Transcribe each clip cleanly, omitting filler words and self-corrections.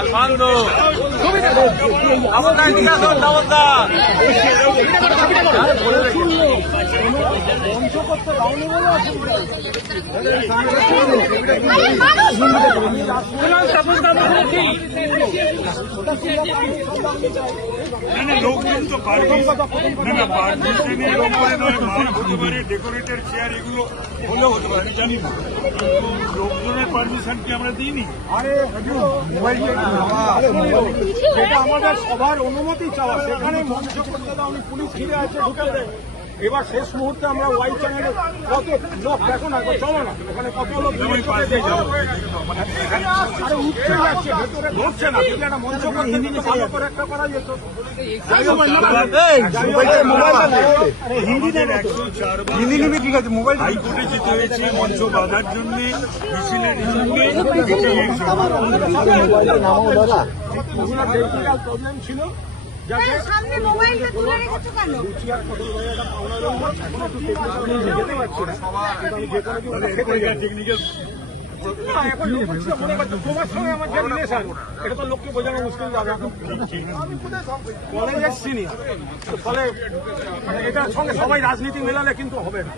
Alfando, আমাদের দিকে আসো দাওয়াতদা লোকজন তো ডেকোরেটেড চেয়ার এগুলো হলেও হতে পারে, জানি না লোকজনের পারমিশন কি আমরা দিইনি। আরে সেটা আমাদের সবার অনুমতি চাওয়া, সেখানে মঞ্চ করতে দাও, উনি পুলিশ ঘিরে আছে, ঢুকে দেয়। এবার শেষ মুহূর্তে আমরা ওয়াই চ্যানেলে কত লোক দেখো না, চলো না, ওখানে কত লোক উঠতে যাচ্ছে, ভেতরে ধরছে না। যদি একটা মঞ্চ করতে দিলে ভালো করে একটা করা যেত। হাইকোর্টে যেতে হয়েছে মঞ্চ বাঁধার জন্য, মিছিলের প্রবলেম ছিল। সামনে মোবাইলটা তুলে রেখেছো কেন? টেকনিক্যাল তোমার সঙ্গে আমার যে রিলেশন, এটা তো লোককে বোঝানো মুশকিল যাবে। কলেজ এসছি নি, ফলে এটার সঙ্গে সবাই রাজনীতি মেলালে কিন্তু হবে না।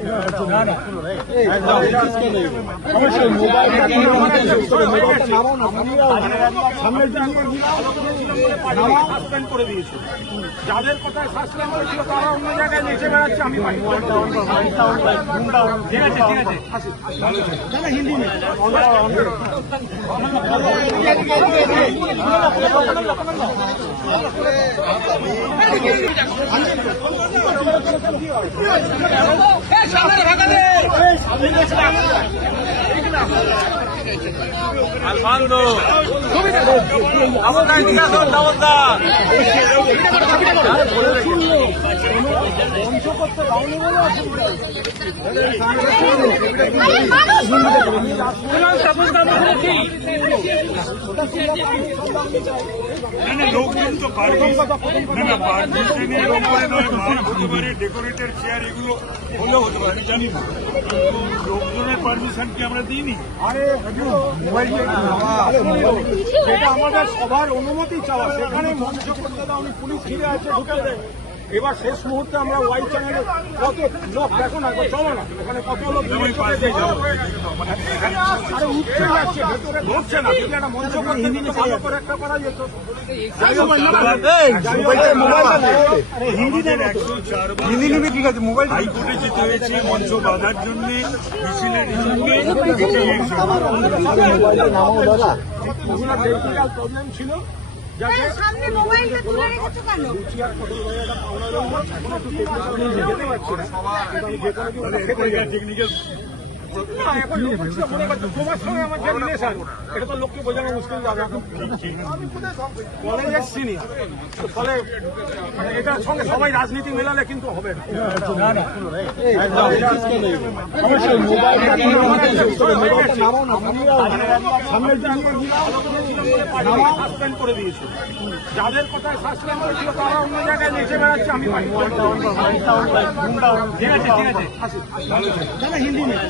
সাসপেন্ড করে দিয়েছে, যাদের কথায় সাসপেন্ড করেছিল তারা অন্য জায়গায় নিচে বেড়াচ্ছে। আমি ঠিক আছে, ঠিক আছে, আসি হিন্দি নেই। Alfando, আমাদের দিকে আসো দাওয়াতদা লোকজন তো ডেকোরেটেড চেয়ার এগুলো হলেও হতে পারে, জানি না লোকজনের পারমিশন কি আমরা দিইনি। আরে সেটা আমাদের সবার অনুমতি চাওয়া, সেখানে মঞ্চ করতে দাও, উনি পুলিশ ঘিরে আছে, ঢুকে দেয়। এবার শেষ মুহূর্তে আমরা ওয়াই চ্যানেলে কত লোক দেখো না, চলো না, ওখানে কত লোক উঠতে যাচ্ছে, ভেতরে ধরছে না। যদি একটা মঞ্চ করতে দিলে ভালো করে একটা করা যেত। হাইকোর্টে যেতে হয়েছে মঞ্চ বাঁধার জন্য, মিছিলের প্রবলেম ছিল। সামনে মোবাইলটা তুলে রেখেছো কেন? টেকনিক্যাল তোমার সঙ্গে আমার যে রিলেশন, এটা তো লোককে বোঝানো মুশকিল যাবে। কলেজ এসছি নি, ফলে এটার সঙ্গে সবাই রাজনীতি মেলালে কিন্তু হবে না। সাসপেন্ড করে দিয়েছে, যাদের কথায় সাসপেন্ড করেছিল তারা অন্য জায়গায় নিচে বেড়াচ্ছে। আমি ঠিক আছে, ঠিক আছে, আসি হিন্দি নেই।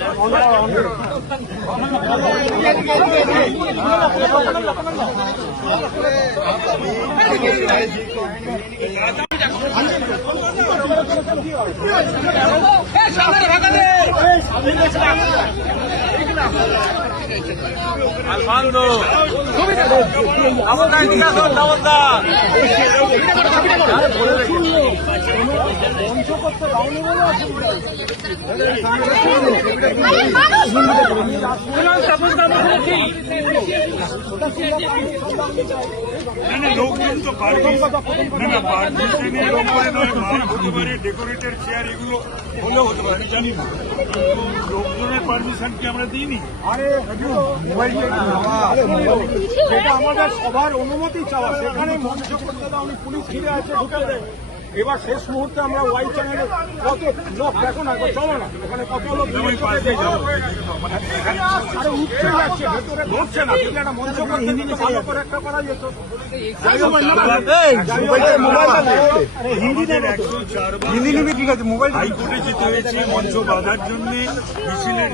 Alfando, আমাদের দিকে আসো দাওয়াতদা মঞ্চ করতে দাওনি বলে লোকজন তো ডেকোরেটেড চেয়ার এগুলো হলেও হতে পারে, জানি না লোকজনের পারমিশন কি আমরা দিইনি। আরে সেটা আমাদের সবার অনুমতি চাওয়া, সেখানে মঞ্চ করতে দাও, উনি পুলিশ ঘিরে আছে, ঢুকে দেয়। এবার শেষ মুহূর্তে আমরা ওয়াই চ্যানেলে কত লোক দেখো না, চলো না, ওখানে কত লোক আরে উঠতে যাচ্ছে, ভেতরে ঢুকছে না। যদি একটা মঞ্চ করতে দিলে ভালো করে একটা করা যেত। হিন্দি নেবে, ঠিক আছে। মোবাইল হাইকোর্টে যেতে হয়েছে মঞ্চ বাঁধার জন্য, মিছিলের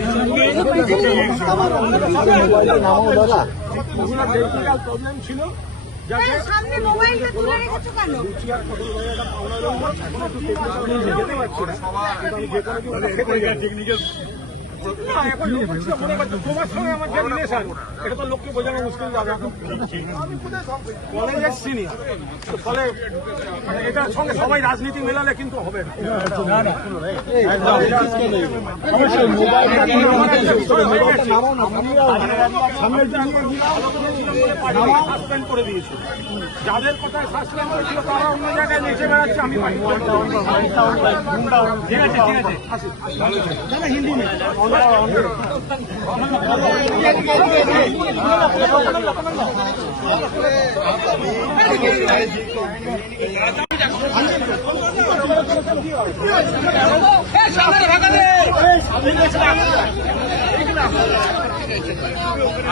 প্রবলেম ছিল। সামনে মোবাইলটা তুলে রেখেছো কেন? টেকনিক্যাল তোমার সঙ্গে আমার যে রিলেশন, এটা তো লোককে বোঝানো মুশকিল যাবে। এখন কলেজের সিনিয়র, ফলে এটার সঙ্গে সবাই রাজনীতি মেলালে কিন্তু হবে না। সাসপেন্ড করে দিয়েছিল। যাদের কথায় সাসপেন্ড করেছিল তারা অন্য জায়গায় নিচে বেড়াচ্ছে। আমি ঠিক আছে, ঠিক আছে, আসি। হিন্দি নেই।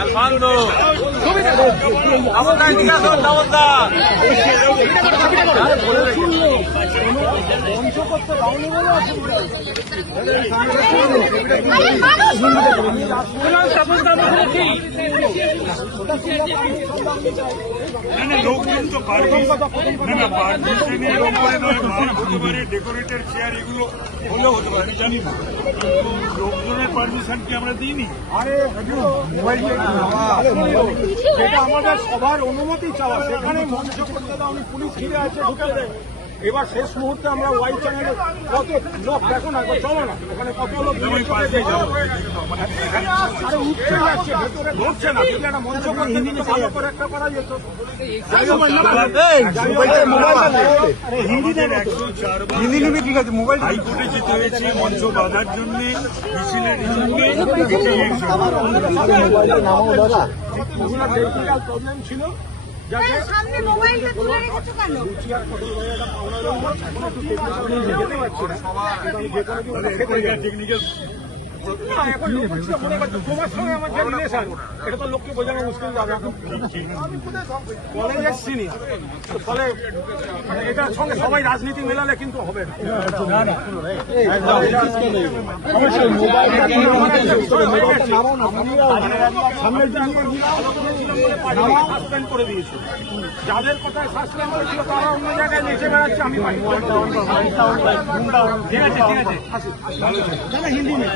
আলমান্দ নমস্কার, ঠিক আছে, নমস্কার। লোকজন তো পারমিশনের ওপরে নয়, মাল হতে পারে, ডেকোরেটেড চেয়ার এগুলো হলেও হতে পারে, আমি জানি না। লোকজনের পারমিশন কি আমরা দিইনি? আরে সেটা আমাদের সবার অনুমতি চাওয়া, সেখানে মঞ্চ করতে দাও, আমি পুলিশ ঘিরে আছে, ঢুকে দেয়। এবার শেষ মুহূর্তে আমরা ওয়াই চ্যানেলে কত লোক দেখো না, চলো না, ওখানে কত লোক আরে উঠতে যাচ্ছে, ভেতরে ঢুকছে না। যদি একটা মঞ্চ করতে দিলে ভালো করে একটা করা যেত। হিন্দি নেবে, ঠিক আছে। মোবাইল হাইকোর্টে যেতে হয়েছে মঞ্চ বাঁধার জন্য, মিছিলের প্রবলেম ছিল। সামনে মোবাইলটা তুলে রেখেছো কেন? টেকনিক্যাল তোমার সঙ্গে আমার যে রিলেশন, এটা তো লোককে বোঝানো মুশকিল যাবে। এখন কলেজের সিনিয়র, ফলে এটার সঙ্গে সবাই রাজনীতি মেলালে কিন্তু হবে না। সাসপেন্ড করে দিয়েছিল। যাদের কথায় সাসপেন্ড করেছিল তারা অন্য জায়গায় নিচে বেড়াচ্ছে। আমি ঠিক আছে, ঠিক আছে, আসি। হিন্দি নেই।